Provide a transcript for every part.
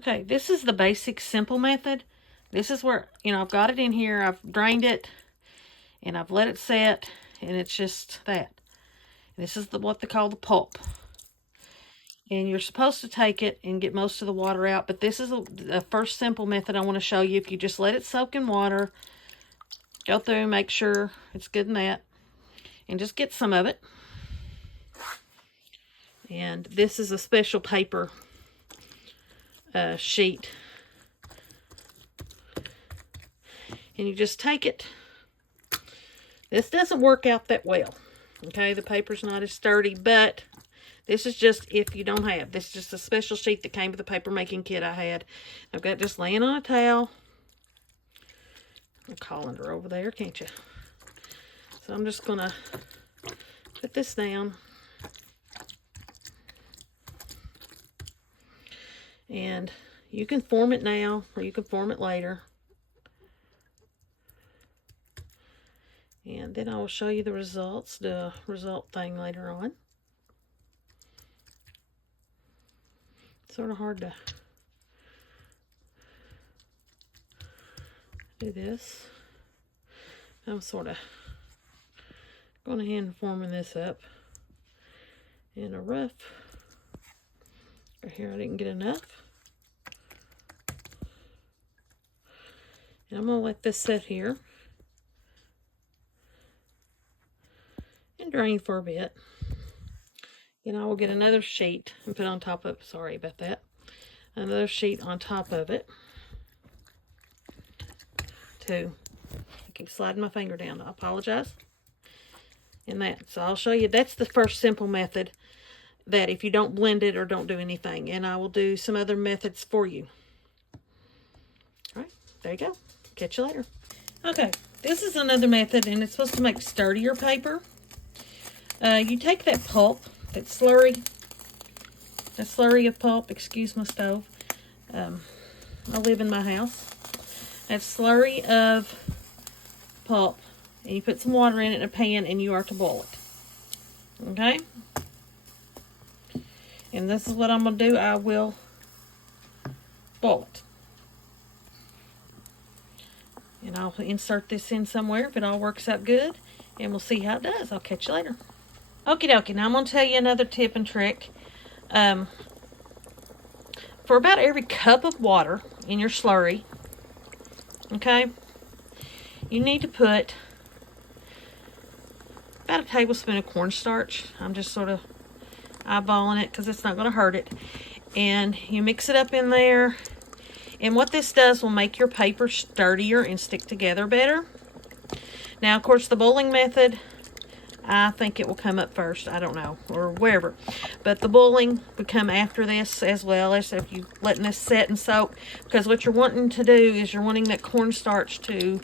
Okay, this is the basic simple method. This is where, I've got it in here. I've drained it and I've let it set, and it's just that. This is what they call the pulp. And you're supposed to take it and get most of the water out, but this is the first simple method I want to show you. If you just let it soak in water, go through, make sure it's good in that, and just get some of it. And this is a special paper sheet. And you just take it. This doesn't work out that well. Okay, the paper's not as sturdy, but this is just if you don't have. This is just a special sheet that came with the paper making kit I had. I've got just laying on a towel. A colander over there, can't you? So I'm just gonna put this down. And you can form it now or you can form it later. And then I will show you the results, the result thing later on. It's sort of hard to do this. I'm sort of going ahead and forming this up in a rough. Here I didn't get enough. And I'm going to let this sit here and drain for a bit. And I will get another sheet and put on top of, sorry about that, another sheet on top of it too. I keep sliding my finger down. I apologize. And that, so I'll show you, that's the first simple method that if you don't blend it or don't do anything. And I will do some other methods for you. All right, there you go. Catch you later. Okay, this is another method, and it's supposed to make sturdier paper. You take that pulp, that slurry of pulp, excuse my stove. I live in my house. That slurry of pulp, and you put some water in it in a pan, and you are to boil it. Okay? And this is what I'm going to do. I will boil it. And I'll insert this in somewhere if it all works out good, and we'll see how it does. I'll catch you later. Okie dokie, now I'm going to tell you another tip and trick. For about every cup of water in your slurry, okay, you need to put about a tablespoon of cornstarch. I'm just sort of eyeballing it because it's not going to hurt it. And you mix it up in there. And what this does will make your paper sturdier and stick together better. Now, of course, the boiling method, I think it will come up first. I don't know, or wherever. But the boiling would come after this, as well as if you letting this set and soak. Because what you're wanting to do is you're wanting that cornstarch to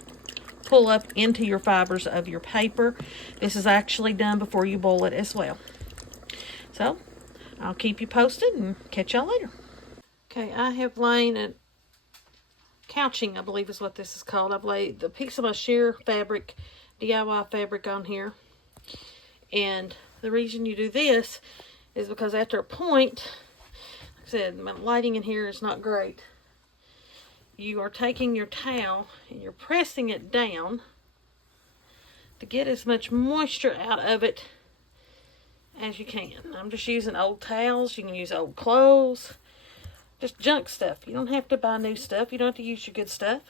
pull up into your fibers of your paper. This is actually done before you boil it as well. So, I'll keep you posted and catch y'all later. Okay, I have laid a couching, I believe is what this is called. I've laid the piece of my sheer fabric, DIY fabric on here. And the reason you do this is because after a point, like I said, my lighting in here is not great. You are taking your towel and you're pressing it down to get as much moisture out of it as you can. I'm just using old towels. You can use old clothes. Just junk stuff. You don't have to buy new stuff. You don't have to use your good stuff.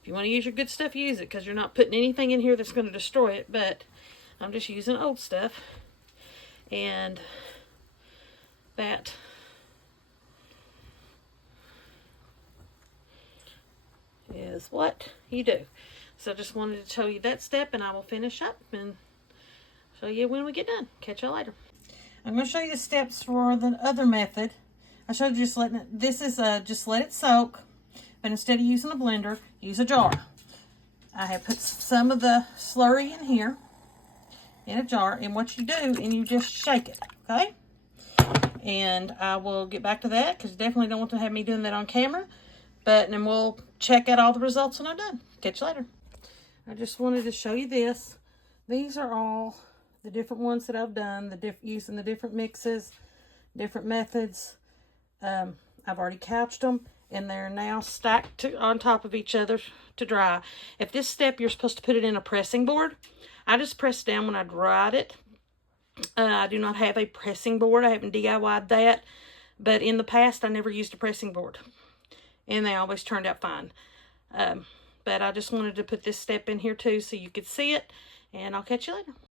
If you want to use your good stuff, use it, because you're not putting anything in here that's going to destroy it. But I'm just using old stuff. And that is what you do. So I just wanted to show you that step, and I will finish up and show you when we get done. Catch y'all later. I'm going to show you the steps for the other method. I showed you just letting it, this is just let it soak, but instead of using a blender, use a jar. I have put some of the slurry in here, in a jar, and what you do, and you just shake it, okay? And I will get back to that, because you definitely don't want to have me doing that on camera, but then we'll check out all the results when I'm done. Catch you later. I just wanted to show you this. These are all the different ones that I've done, using the different mixes, different methods. I've already couched them, and they're now stacked on top of each other to dry. If this step, you're supposed to put it in a pressing board. I just pressed down when I dried it. I do not have a pressing board. I haven't DIY'd that. But in the past, I never used a pressing board. And they always turned out fine. But I just wanted to put this step in here too so you could see it. And I'll catch you later.